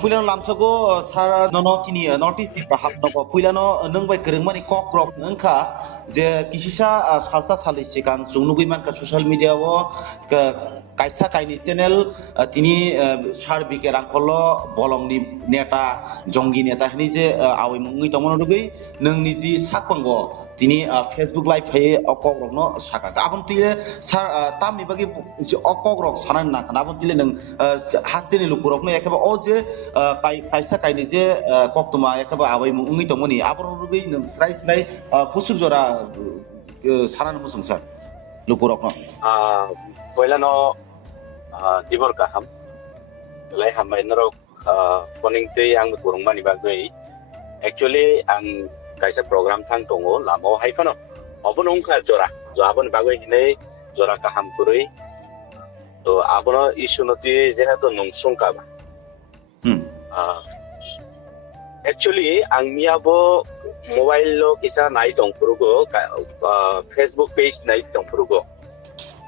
Puilano lamsago sara no kini notice hapno puilano nung bai kerengmani kok rok nungka je kisisa salsa sali sikang sungnugui man ka social media wo kaisa kaini channel tini sarbike rangkolo bolongni neta jongi neta hini je awi mungui tomono dugui nung niji sakpango tini Facebook live hai okok rok no saka abon tile sar tamni bagi okok rok sanan na kana abon tile nung hastini lukurok no ekaba o je kaisa kaini je kok tuma ekaba awi mungui tomoni abon dugui nung srai pusuk jora sanan musung sar lukurok no Puilano dibor kaham lai hamai narok poning tei ang kurung mani bagoi actually ang kaisa program thang tongo lamo haifano obon ongkha jora jo abon bagoi hine jora kaham kurui to abono isunoti jehato nungsung ka ba actually ang miabo mobile lo kisa nai tong purugo Facebook page nai tong purugo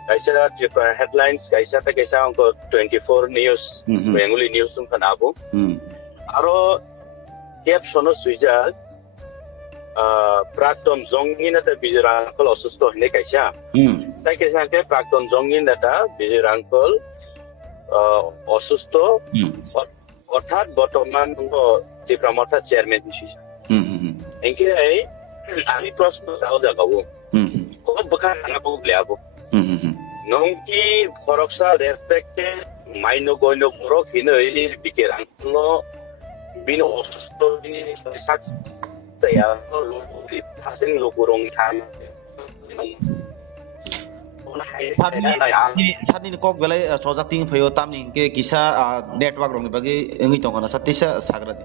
kaisa Tripura headlines kaisa ta kaisa angko 24 news Bengali news tum kanabo aro cap sono suija prakton jongin ta bijirangkol osusto hine kaisa tai kaisa te prakton jongin ta bijirangkol অসুস্থ অর্থাৎ বর্তমান Tripura মঠা chairman হিসেবে NK আমি প্রশ্ন দাও জাগাবো খুব বখান আনাবো বলোবো নংকি ফরকসা রেসপেক্টে মাইনো গয়নো ফরক Hino ইলি বিকের আনলো বিনো অসুস্থ বিনি সাকস তায়া হাসিন লোকুরং থাম Sani kok belai sojak ting phayo tamni ke kisa network rong bagi ngi tongana satisa sagrade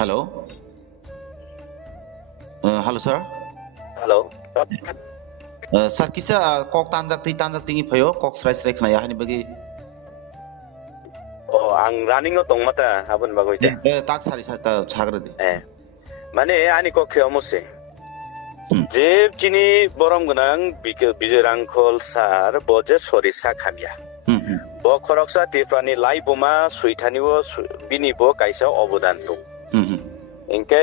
hello hello sir hello sir kisa kok tanjak tingi phayo kok srai khna ya hani bagi ang running o tongmata habon bagoite tak sari ta sagrade মানে আনি কক্ষে অমসে যে চিনি বরম গনাং বিজরাংখল সার বজে সরিসা খামিয়া ব খরকসা ত্রিপুরানি লাইবমা সুইথানিও বিনিব কাইসা অবদান তো ইনকে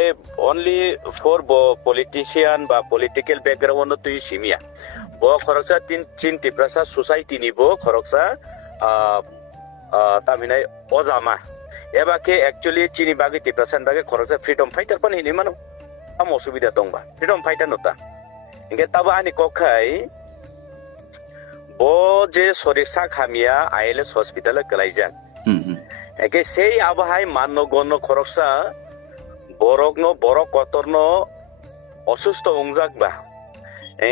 only for ব politician বা পলিটিক্যাল ব্যাকগ্রাউন্ড তুই সিমিয়া ব খরকসা চিন ত্রিপুরা সোসাইটি নিব খরকসা তামিনাই অজামা এবাকে অ্যাকচুয়ালি চিনি বাগে ত্রিপুরাসান বাগে খরচা ফ্রিডম ফাইটার পানি হিনি মানো আম অসুবিধা দংবা ফ্রিডম ফাইটার নতা ইনকে তাবা আনি কখাই ব যে সরিসা খামিয়া আইএলএস হসপিটালে গলাইজাক একে সেই আবহাই মান্য গণ খরচা বরগনো বড় কতরনো অসুস্থ অংজাক বা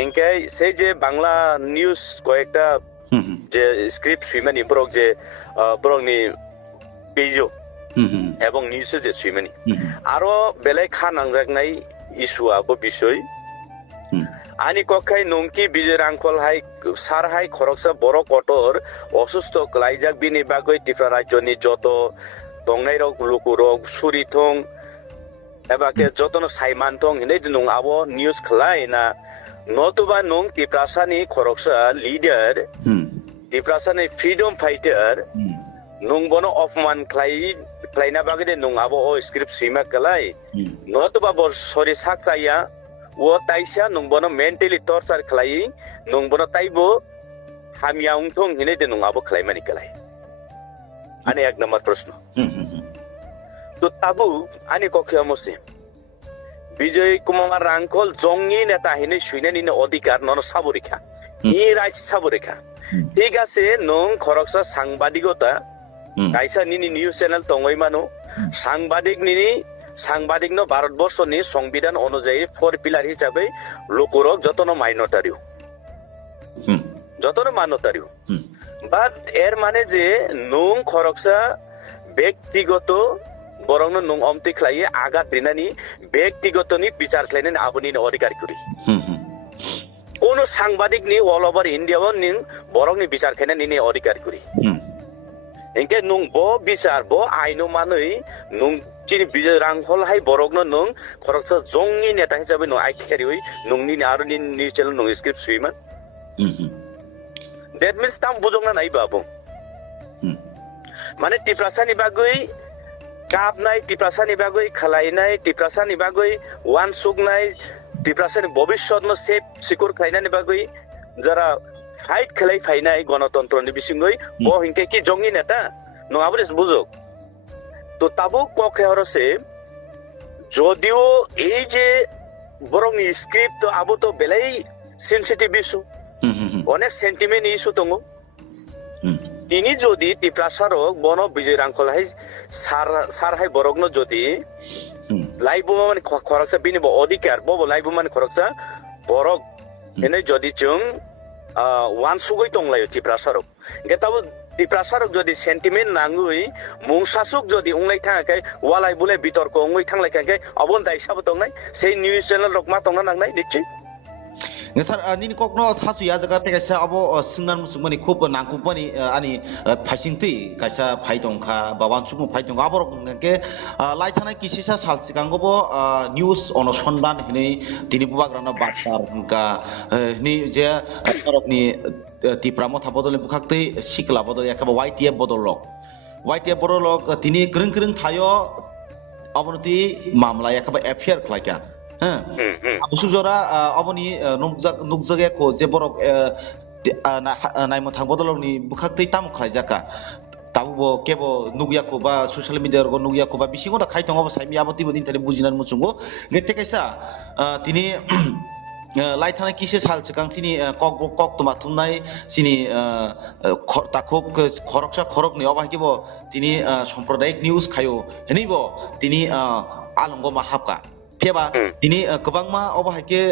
ইনকে সেই যে বাংলা নিউজ কয়েকটা যে স্ক্রিপ্ট সুইমানি ব্রক যে ব্রকনি পেজো এবং নিউজে যে সুইমানি আরো বেলাই খা নাংজাকনাই ইস্যুয়াবো বিষয় আনি কখাই নংকি বিজরাংকল হাই সার হাই খরকসা বড় কটর অসুস্থ ক্লাইজাক বিনি বাগৈ ত্রিপুরা রাজ্যনি যত দংনাই রক লুকু রক সুরিথং এবাকে যতন সাইমানথং হিনে নং আবো নিউজ খলাই না নতুবা নং ত্রিপুরাসানি খরকসা লিডার ত্রিপুরাসানি freedom fighter nung bono ofman klaina bagide nung abo o script sima kalai not ba bor sori sakchaya o taisa nung bono mentally torture khlai nung bono taibo hamia ungthong hine de nung abo khlai mani kalai ane ek number proshno to tabu ani kokhe amose Bijoy Kumar Rangkol jongi neta hine suinani ne odhikar nono saborikha ni right saborikha ঠিক আছে নং খরকসা সাংবাদিকতা কাইসা নিনি news channel তঙ্গই মানো সাংবাদিক ন ভারতবর্ষনি সংবিধান অনুযায়ী 4 pillar হিসাবে লোকরক যতন মান্যতারিও বাট এর মানে যে নং খরকসা ব্যক্তিগত বরং নং অমতি খ্লাইয়ে আঘাত দিনানি ব্যক্তিগতনি বিচার খ্লাইনে আবনি অধিকার করি কোন সাংবাদিক নি অল ওভার ইন্ডিয়া নিন বরং নি বিচার খেনে নিনি অধিকার করি এনকে নুং ব বিচার ব আইনো মানই নুং চিনি বিজয় রাংহল হাই বরগন নুং খরকসা জংনি নেতা হিসাবে নো আই খেরি হই নুং নি আর নি নি চ্যানেল নুং স্ক্রিপ্ট সুইমান That means tam bujong na nai babu. Mane tiprasani bagui kap nai, tiprasani bagui khalai nai, tiprasani bagui wan suk nai, tiprasani bobishot no safe secure khalai nai bagui jara fight khalai fainai গণতন্ত্র ni bisingoi bo hinke ki jongi neta no abris bujok. তো তাবো কখে হরসে যদিও এই যে বরং script তো আবো তো বেলাই সেনসিটিভ ইস্যু অনেক সেন্টিমেন্ট ইস্যু দङ তিনি যদি টিপ্রাসারক বন বিজয় রাংকল হাই সার হাই বরগনো যদি লাইবো মানে খরকসা বিনিব অধিকার ববো লাইবো মানে খরকসা বরগ এনে যদি চুং ওয়ান সুগই তংলাयो টিপ্রাসারক গেতাবো টিপ্রাসারক যদি সেন্টিমেন্ট নাঙ্গুই মুংসাসুক যদি উংলাই থাকাকে ওয়ালাই বুলে বিতর্ক উংলাই থাংলাইকাকে অবন দাইসাবো তংনাই সেই নিউজ চ্যানেল রকমা তংনা নাংনাই নিশ্চয় Sir, nini kokno sasu ya jaga te kaisa abo singnan musumani khub nangkupani ani phaisingti kaisa phaitongkha bawan sumu phaitong abo ke laithana kisisa salsikango bo news ono sondan hini tini bubagrana batar ka ni je arokni tipramo thabodole bukhakte sikla bodole yakaba YTF bodolok bodolok tini kreng thayo abonoti mamla yakaba FIR khlaika Abusujora aboni nukjage ko je borok naimo thangbodoloni bukhaktai tam khlaijaka tabubo kebo nugyako ba social media ro nugyako ba bisingo da khaitong abo saimi aboti bodin tare bujinan muchungo gete kaisa tini laithana kise sal chikang sini kok toma thumnai sini takhok khorok ni obahibo tini sampradayik news khayo henibo tini alongo ma hapka Keba ini kebangma obahake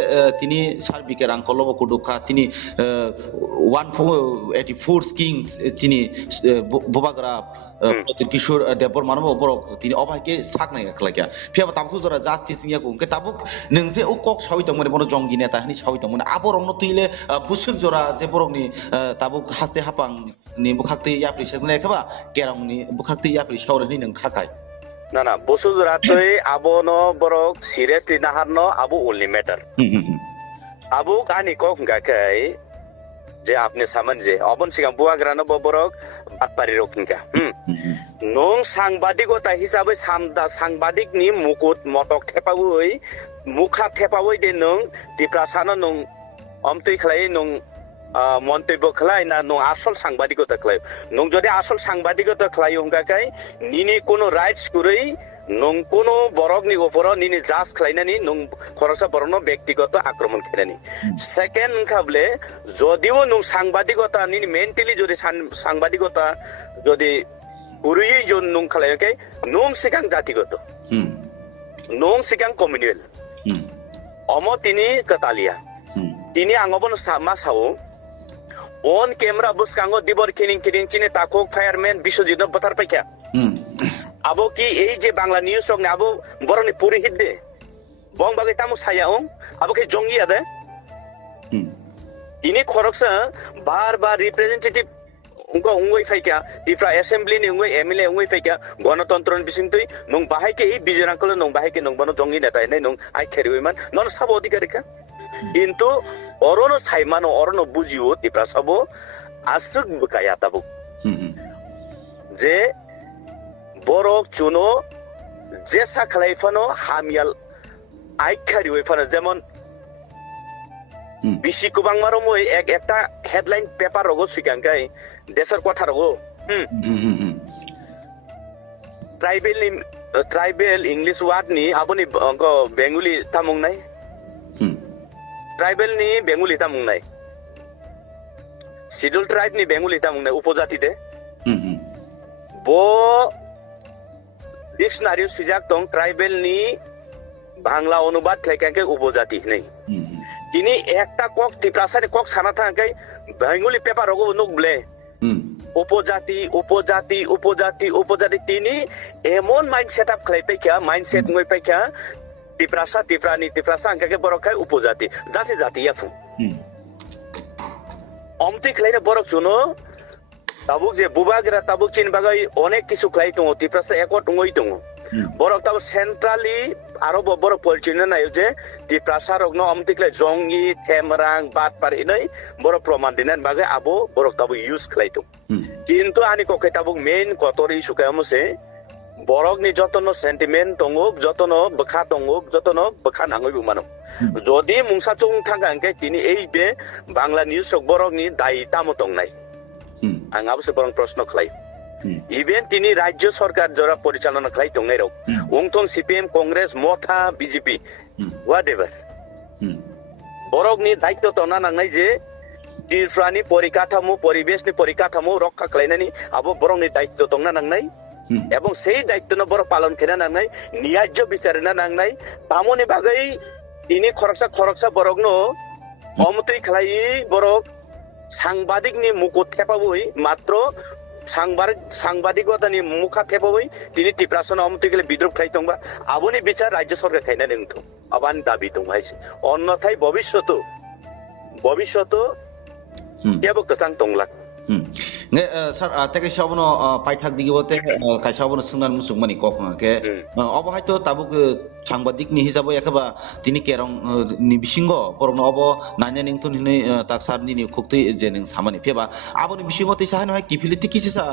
tini sarbike rangkolobo kuduka tini 184 kings tini bobagra kishor Debbarma no borok tini obahake saknai khlakya pheba tabku jora justice nya ko ke tabuk ningje ukok sawi tongmani bono jongi neta hani sawi tongmani aborong no tuile busuk jora je borok ni tabuk haste hapang ni bukhakte yapri sesnai khaba kerang ni bukhakte yapri shawre ni nang khakai না বসুজরা তই আবনো বরক seriously নাহারনো আবু only matter আবু কানি কক গাকাই যে আপনি সামান যে অবন সিগাং বুয়াগ্রানো বরক বাটপারি রকিংকা নং সাংবাদিকতা হিসাবে সাংবাদিকনি মুকুট মটক থেপাবই মুখা থেপাবই দে নং টিপ্রাসানো নং অমতই খলাই নং মন্তব্য খেলাই না নং আসল সাংবাদিকতা খেলাই নং যদি আসল সাংবাদিকতা খেলাই হংকাকাই নিনি কোনো রাইটস করেই নং কোনো বরগনি উপর নিনি জাজ খেলাইনানি নং খরচা বরণ ব্যক্তিগত আক্রমণ খেলানি সেকেন্ড খাবলে যদিও নং সাংবাদিকতা নিনি মেন্টালি যদি সাংবাদিকতা যদি উড়িয়ে জন নং খেলাইকে নং সিগাং জাতিগত নং সিগাং কমিউনাল অম তিনি কাতালিয়া তিনি আঙবন মাসাও on camera buskango dibor kining chine takok fireman biswajit no batar paikya abo ki ei je bangla news rok ne abo boroni puri hidde bong bagai tamu saya abo ke jongi ade ini khoroksa bar representative unko ungoi faikya difra assembly ni ungoi MLA ungoi faikya গণতন্ত্র bisingtoi nong bahai ke ei bijorangkolo nong bahai ke nong bano jongi neta nei nong ai kheriman non sabo odikarika কিন্তু অরনো সাইমানো অরনো বুঝিও টিপ্রাসাবো আসুক বুকায়া তাবু যে বরক চুনো জেসা খালাইফানো হামিয়াল আইখারি ওইফানো যেমন বিশি কুবাং মারো মই একটা হেডলাইন পেপার রগো সিগাংকাই দেশের কথা রগো ট্রাইবেল ইংলিশ ওয়ার্ড নি আবনি বেঙ্গলি তামুং নাই tribal ni bengali tamung nai scheduled tribe ni bengali tamung nai উপজাতি de bo dictionary sijak tong tribal ni Bangla অনুবাদ লেখাকে উপজাতি নেই তিনি একটা কক টিপ্রাসানি কক সানা থাকাই বেঙ্গলি পেপার রগো নুক বলে উপজাতি উপজাতি উপজাতি উপজাতি তিনি এমন মাইন্ড সেটআপ খাইপাইকা mindset ngoi paika Tiprasa, Tiprasa, angkake borokai upojati. Dasi jati yafu. Omti khlaina borok chuno. Tabuk je bubagira tabuk chin bagai onek kisu khlai tongo. Tiprasa ekot ngoi tongo. borok tabu centrally aro borok polchina nayo je Tripura rokno amtikle jongi temrang bat par inai borok proman dinan bagai abo borok tabu use khlaitu kintu ani ko tabu main kotori sukamuse borok ni jotono sentiment tongo jotono bakha nangoi bumano jodi mungsa chung thanga angke tini ei be Bangla news sok borok ni dai tamo tongnai ang abse borong proshno khlai even তিনি রাজ্য সরকার যারা পরিচালনা খাই তংনাই রক ওংথং CPM Congress Motha BJP whatever বরকনি দায়িত্ব তনা নাংনাই যে ত্রিপুরানি পরিকাঠামো পরিবেশনি পরিকাঠামো রক্ষা খালাইনানি আবো বরকনি দায়িত্ব তংনা নাংনাই এবং সেই দায়িত্ব ন বড় পালন খেনা নাংনাই ন্যায্য বিচারনা নাংনাই তামনি বাগৈ তিনি খরকসা বরকনো অমতই খালাই বরক সাংবাদিকনি মুকুট থেপাবই মাত্র সাংবাদিকতানি মুখা থেপাবই তিনি ত্রিপুরাসন অমতইলে বিদ্রোহ খাই তংবা আবনি বিচার রাজ্য সরকার খাইনা নংথ আবান দাবি তংহাইছে অন্যথায় ভবিষ্যৎ কেবো কসাং তংলাক nge sir teke shabono paithak digibote kai shabono sungnan musuk mani kokha ke obo haito tabuk সাংবাদিক ni hijabo yakaba tini kerong ni bisingo porno obo nanya ningtun hini taksar ni khukti je ning samani pheba aboni bisingo te sahano hai kifiliti kisisa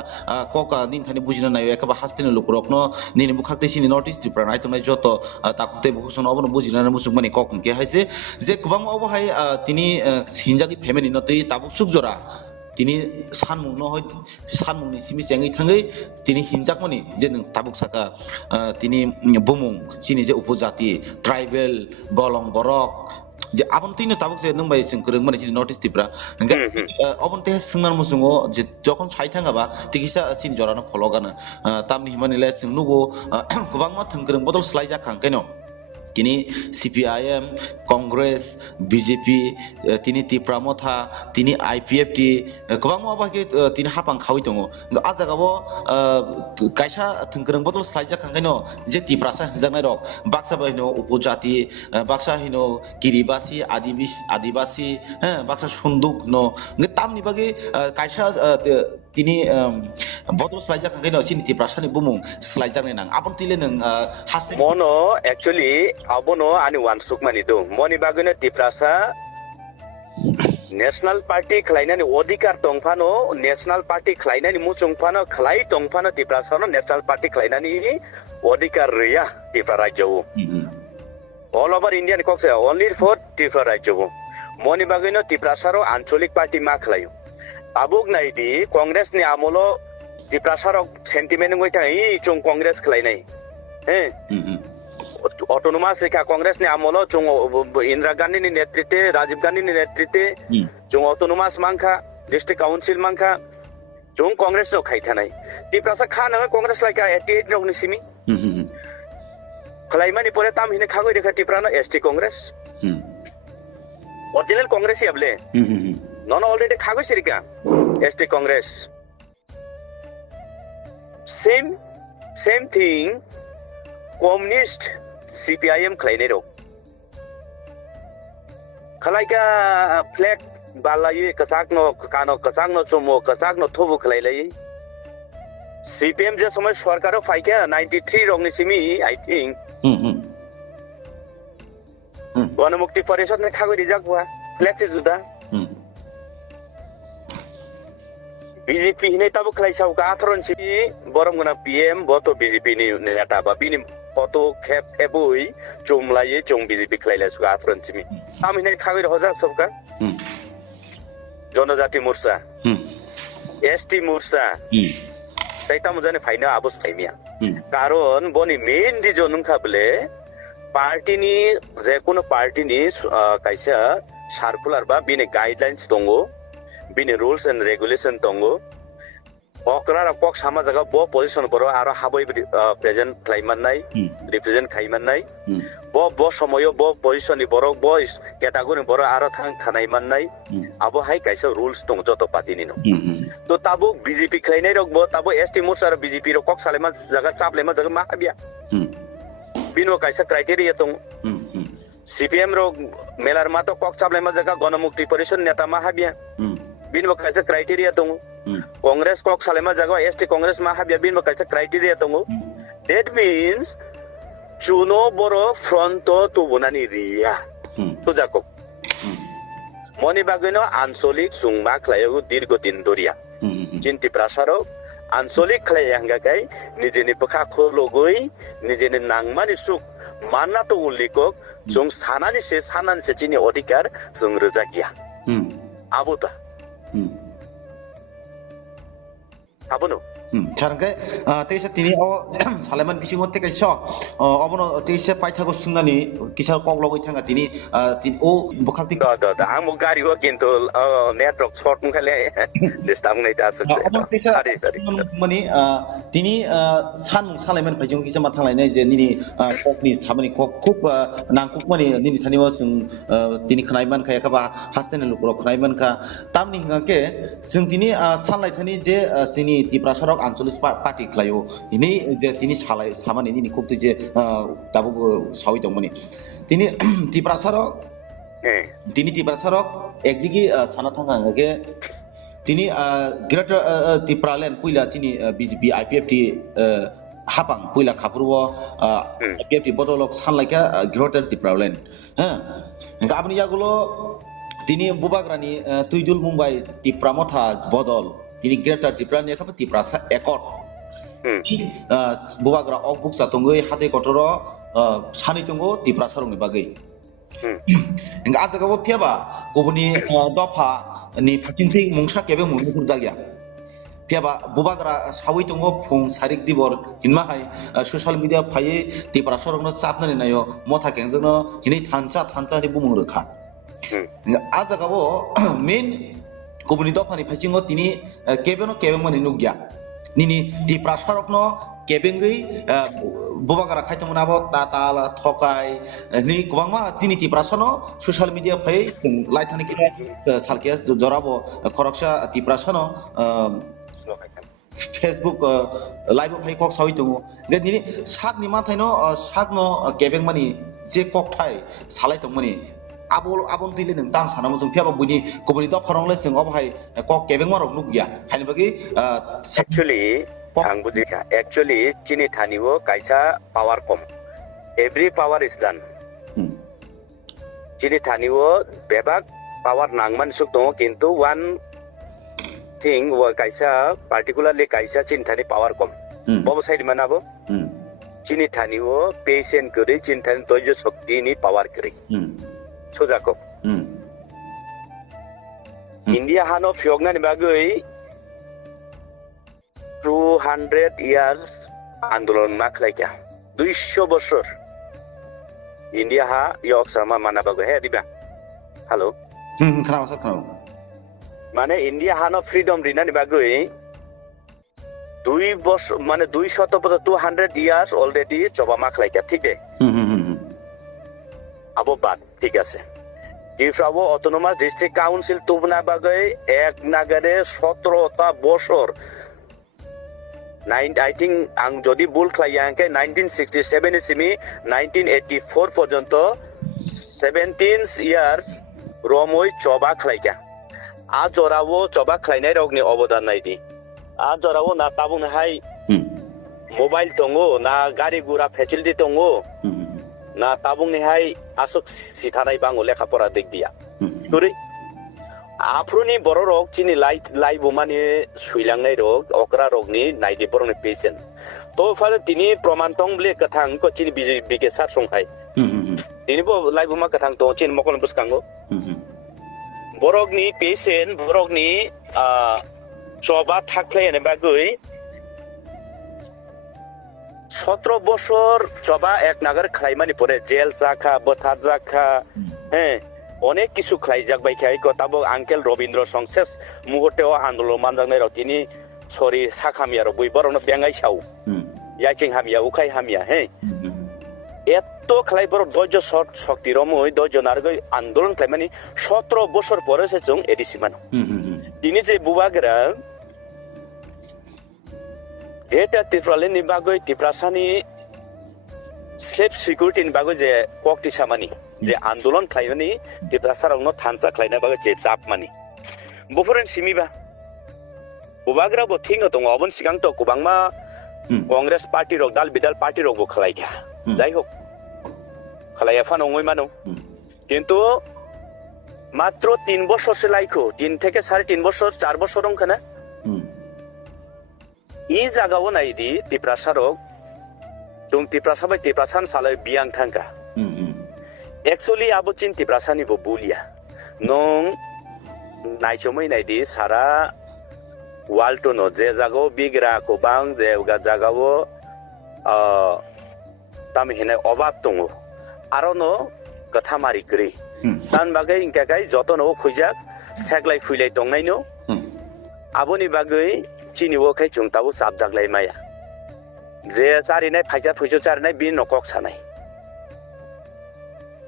koka nin thani bujina nayo yakaba hastini lukurokno ni bukhakte sini notice Tripura nai tumai joto takukte buhuson obo bujina na musuk mani kokun ke haise je kubang obo hai tini hinjagi family no tei tabuk sukjora তিনি সানমুংনি Simi Changi থাঙ্গै তিনি হিনজাকমনি যে তাবুক সাকা তিনি বুমুং সিনি যে উপজাতি tribal গলং বরক যে আবন তিন তাবুক যে নংবাই সিং করং মানে সিনি নর্থ ইস্ট ত্রিপুরা অবন তে সিংনার মুসুঙ্গো যে যখন ছাই থাঙ্গাবা তিকিসা সিন জরানো ফলগানা তামনি হিমানিলে সিং নুগো গোবাং मा थंगरं बदल स्लाइजा खांकेनो তিনি সিপিআইএম কংগ্রেস বিজেপি তিনি ত্রিপুরা মথা তিনি আইপিএফটি গোबां माबाखि তিনি হাপাং খাওই दङ आजागाबो कायसा थंगरं बदल स्लाइजा खांकेनो जे ত্রিপুরাসা हिजानाय रक बाक्सा बाहिनो उपजाति बाक्सा हिनो किरिबासी आदिबासी बाक्सा सुन्दुक नो तामनि बागै कायसा তিনি বদল স্লাইজা খাঙ্গাইনো সিনি ত্রিপুরাসানি বুমুং স্লাইজানাय नां आबन तिले नों हासि मनो एक्चुअली आबनो आनि वानसुक मानि दो मनि बागैनो त्रिपुरासा नेशनल पार्टी खलायनानि अधिकार दंफानो नेशनल पार्टी खलायनानि मुचुंफानो खलाय दंफानो त्रिपुरासानो नेशनल पार्टी खलायनानि अधिकार रैया त्रिपुरा राज्यआव ऑल ओवर इंडियन कक्से ओनली फॉर त्रिपुरा राज्यआव मनि बागैनो त्रिपुरासारो आंचलिक पार्टी मा खलायो आबुक नायदि कांग्रेस नि आमलो ত্রিপুরাসারক सेंटिमेंट गय थाङै जों कांग्रेस खलायनाय ऑटोनोमस रेखा कांग्रेस नि आमलो जों इंदिरा गांधी नि नेतृत्वे राजीव गांधी नि नेतृत्वे जों ऑटोनोमस मांखा डिस्ट्रिक्ट काउंसिल मांखा जों कांग्रेस नो खाय थानाय ত্রিপুরাসা खा नङा कांग्रेस लायका 88 रक नि सिमी खलायमानि परे ताम हिने खागय रेखा ত্রিপুরা नो एसटी कांग्रेस ओरिजिनल कांग्रेस याबले नन ऑलरेडी खागय सिरिका ST Congress same thing communist CPIM खलायनाय रक खलायका फ्लैग बालायै कसाकनो कानो कसाकनो चुमो कसाकनो थोबु खलायलायै CPM जे समय सरकारो फाइका 93 रंनि सिमी आई थिंक गणमुक्ति परिषद ने खागय रिजाक हुआ फ्लैग से जुदा बीजेपी हिने ताबो खलायसाव गाथरन सि बरमगना पीएम बतो बीजेपी नि नेता बा बिनि फटो खेबुई जोमलायै जों बीजेपी खलायलासु गाथरन सि ताम हिने खागय हजाक सबका जनजाति मोर्चा एसटी मोर्चा तैता मुजाने फाइना आबस थाइमिया कारण बनि मेन रिजन नंखाबले पार्टीनि जे कोनो पार्टीनि कायसा सार्कुलार बा बिनि गाइडलाइन्स दंगो बिनि रुल्स एंड रेगुलेशन दंगो अकरा कक सामा जगा बो पोजिशन बरो आरो हाबै प्रेजेंट खालायमाननाय रिप्रेजेंट खालायमाननाय बो समयो बो पोजिशन बरो बो कैटेगरी बरो आरो थां खानायमाननाय आबो हाय कायसा रुल्स दं जतो पार्टीनि नो तो ताबो बीजेपी खालायनाय रक बो ताबो एसटी मोर्चा आरो बीजेपी रो कक सालेमा जगा चापलेमा जगा मा हाबिया बिनो कायसा क्राइटेरिया दं सीपीएम रो मेलार मा तो कक चापलेमा जगा गणमुक्ति परिषद नेता मा हाबिया बिनो कायसा क्राइटेरिया दं कांग्रेस कक सालेमा जगा एसटी कांग्रेस मा हाबिया बिनो कायसा क्राइटेरिया दं That means Juno Boro Fronto to Bunani Ria. To Jacob. Moni Bagino, Ansolik, Sungma, Clayo, Dirgo Dindoria. Jinti Prasaro, Ansolik Clayangakai, Nijini Pakako Logoi, Nijini Nangmani Suk, Mana to Ulikok, Sung Sanani says Hanan Setini Odikar, Sung Ruzakia. Abuta. Abuno. Charangkai, Tesha Tini or Salaman Bishimo take a shot. Obono Tesha Paitago Sungani, Kisha Koglo Tangatini, Tin O Bukati. The Amugari work into network short Mukale, this time later. Money, Tini, San Salaman Pajung Kisamatala, Nini, Kokni, Samani Khuk, Nankuk money, Nini Taniwas, Tini Kanaiman Kayakaba, Hastan and Lukro Kanaimanka, Tamning Hake, Suntini, Sunlight Tani, Sini, Tiprasarok. Ansolis party klayo ini je tini salai samani ini kok je tabu sawi tomoni tini tiprasarok ekdigi sana thanga ge tini greater tipralen puila tini BJP IPFT hapang puila khapurwo IPFT bodolok sanlaika greater tipralen ha ngabni yagulo tini bubagrani tuidul mumbai tipramotha bodol Tini greater Tripura ni apa Tripura ekor. Bubagra okbuk satunggu hati kotoro sani tunggu Tripura sarung ni bagai. Enggak asa kau piaba kubuni dopa ni pakinting mungsa kebe mungkin kurjagia. Piaba bubagra sawi tunggu pung sarik dibor inmahai social media paye Tripura sarung no capna ni nayo motha kengzeng no ini tanca ni bumung rekha. Enggak asa kau main Kubuni dopani pacingo tini kebeno mani nugya nini di prasarokno kebengi bubagara khaitomnabo tatala thokai ni kubangma tini ti prasano social media phai laithani kira salkias jorabo khoroksha ti prasano Facebook live phai kok sawi tungu nini sak ni mathaino sakno kebeng mani je kok thai salai tongmani abon tili nang tang sana mujung piaba buni kubuni dok farong le sing ob hai kok kebeng marok nuk ya hani bagi actually chini thaniwo kaisa power kom every power is done chini thaniwo bebak power nangman suk to kintu one thing wa kaisa particularly kaisa chin thani power kom bobo side manabo chini thaniwo patient kuri chin thani tojo shakti ni power kuri Sojako. India hano fiogna ni bagui 200 years andolon maklaika. 200 বছর India ha yok sama mana bagu he diba. Hello. Kenapa? Mane India hano freedom rina ni bagui 2 বছর মানে 200 years already coba maklaika ঠিক দে abo bad ঠিক আছে ডিফ্রাবো autonomous district council তুবনা বাগৈ এক নাগারে 17টা বছর I think ang যদি ভুল খাইয়াকে 1967 সিমি 1984 পর্যন্ত 17 ইয়ার্স রমই চবা খাইকা আ জরাবো চবা খাইনাই রগনি অবদান নাইদি আ জরাবো না তাবুন হাই মোবাইল তঙ্গো না গাড়ি গুড়া facility তঙ্গো na tabung ni hai asuk sithanai bango lekha pora dik dia turi apruni boro rok chini lai bumani suilangnai rok okra rok ni naidi boro ni patient to far tini proman tong ble kathang ko chini bige sar song hai tini bo lai buma kathang to chin mokon buskango borok ni patient borok ni choba thakle ne bagui 17 বছর চবা এক নাগার খাইমানি পরে jail জাখা বথার জাখা হ্যাঁ অনেক কিছু খাই যাক by খাই কথাবো uncle Rabindra সংসেস মুহূর্তেও আন্দোলন মানজাংনাই রতিনি সরি সাখামিয়া র বই বরন বেঙ্গাই সাউ ইয়াচিং হামিয়া উখাই হামিয়া হ্যাঁ এত খাই বড় ধৈর্য শক্তি রমই ধৈর্য নারগই আন্দোলন খাইমানি 17 বছর পরে সে জং এডিসিমান তিনি যে বুবাগরা Data Tripura ni bagoi Triprasani safe security ni bagoi je kokti samani je andolon khlaimani Triprasarong no thansa khlaina bagoi je chap mani bofuren simiba bubagra bo thing no tong obon sigang to kubangma Congress party rock দাল বিদাল party রকবো খালাই গিয়া যাই হোক খালাইয়া fun অঙ্গই মানো কিন্তু মাত্র 3 বছরসে লাইখো 3 থেকে 3.5 বছর 4 বছর ওখানে ই জাগাও নাই দি তিপ্রাসারক দং তিপ্রাসাবাই তিপ্রাসান সালাই বিয়াং থাঙ্কা एक्चुअली आबो चिन तिप्रासानि बो बुलिया नों नाइचमै नाइदि सारा वर्ल्ड नो जे जागो बिग्रा को बां जे जागावो ताम हेने अभाव दङो आरो नो कथामारि ग्रि तान बागै इंकागाय जतनो खुइजाक सेगलाय फुइलाय दंनायनो आबोनि बागै चिनिवो खाय चुंताबो साबजागलाय माया जे चारिनाय फाइजा फुइजो चारिनाय बि नकक सानाय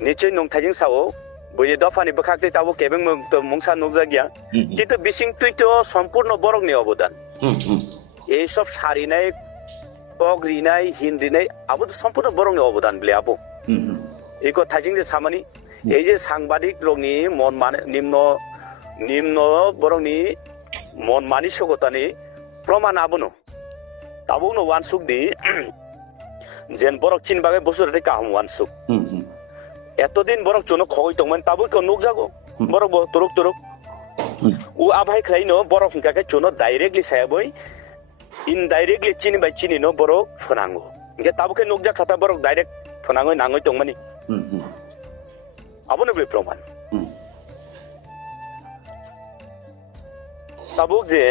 निश्चय नंथाइजों सावो बये दफानि बखाखै ताबो केबें मुंसा नुजा गया किन्तु बिसिं तुइतो सम्पूर्ण बरकनि अबदान এই সব সারিনাই পগরিনাই হিন্দিনাই আবো সম্পূর্ণ বরকनि অবদান বলে আবো এই কথাজিং যে সামানি এই যে সাংবাদিক রংনি মন মানে নিম্ন বরকনি মন মানসিকতানি প্রমাণ আবনো তাবো ওয়ানসুক দি যেন বরক চিন বাগে বছরতে কাহম ওয়ানসুক এতদিন বরক জন্য খগই দंमोन তাবো কেন নুক জাগো বরক তুরুক ও আভাই খাইনো বরক হিংকাকে জন্য ডাইরেক্টলি সায়াবই इनडाइरेक्टली चिनि बाय चिनि नो बरक फनांगो इनके ताबोके नुकजा खाता बरक डाइरेक्ट फनांगो नांगो दंमानि आबोनो बे प्रमाण ताबुक जे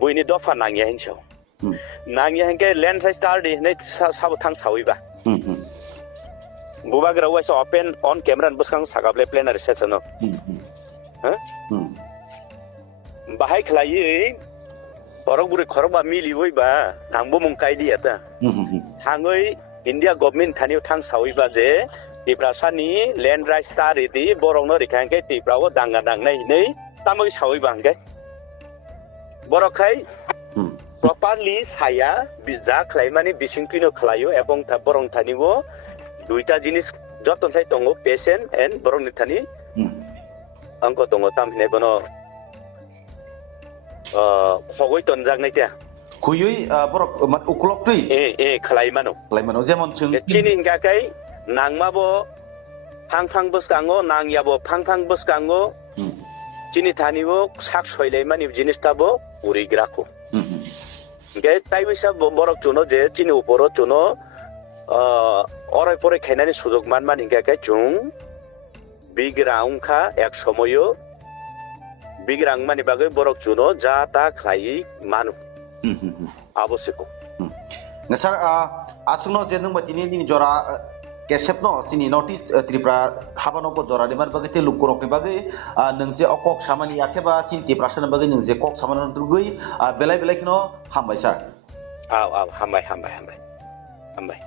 बयनि दफा नांगिया हिनसो नांगिया हिंके लैंड स्टार दि ने साबो थां सावैबा बुबाग्रा वाइस ओपन ऑन कैमरा बसखां सागाबले प्लेनारि सेसन ह बाहाय खलायै बरक बुरे खरबा मिली वइबा थांबो मुंकाइ दिया ता थाङै इंडिया गभर्नमेंट थानियाव थां सावैबा जे तिप्रासानि लैंड राइट स्टार इदि बरकनो रिखांके तिप्राव दांगा दांनाय नै तामै सावैबा हंगे बरखाय प्रपारलि साया जा खलायमानि बिसिंकिनो खलायो एबं था बरं थानिबो दुइटा जिनिस जतनथाय दङो पेशेंट एंड बरंनि थानि अंक दङो तामने बनो खगै तनजागनाय त्या खुयै बरक उखलक तै ए खलायमानो जेमन जों चिनि हिंगाकाय नांमाबो फांफां बसकाङो नांयाबो फांफां बसकाङो चिनि थानिबो साक सयलायमानि जिनिसताबो उरिग्राखो गे ताइबिसा बरक चुनो जे चिनि उपरो चुनो अराय परे खायनानि सुजुग मानमान हिंगाकाय जुं बिग्राउंखा एक समयो बिग्रांग मानि बागै बरक चुनो जा ता खायि मानु आवश्यक सर आसुनो जे नों बातिनि नि जरा केसेपनो सिनि नोटिस त्रिपुरा हाबानोबो जरा देमान बागै ते लुकरकनि बागै नों जे अकक सामानि आखेबा चिन्ति प्रासन बागै नों जे कक सामान दुगै बेलाय खिनो हामबाय सर हामबाय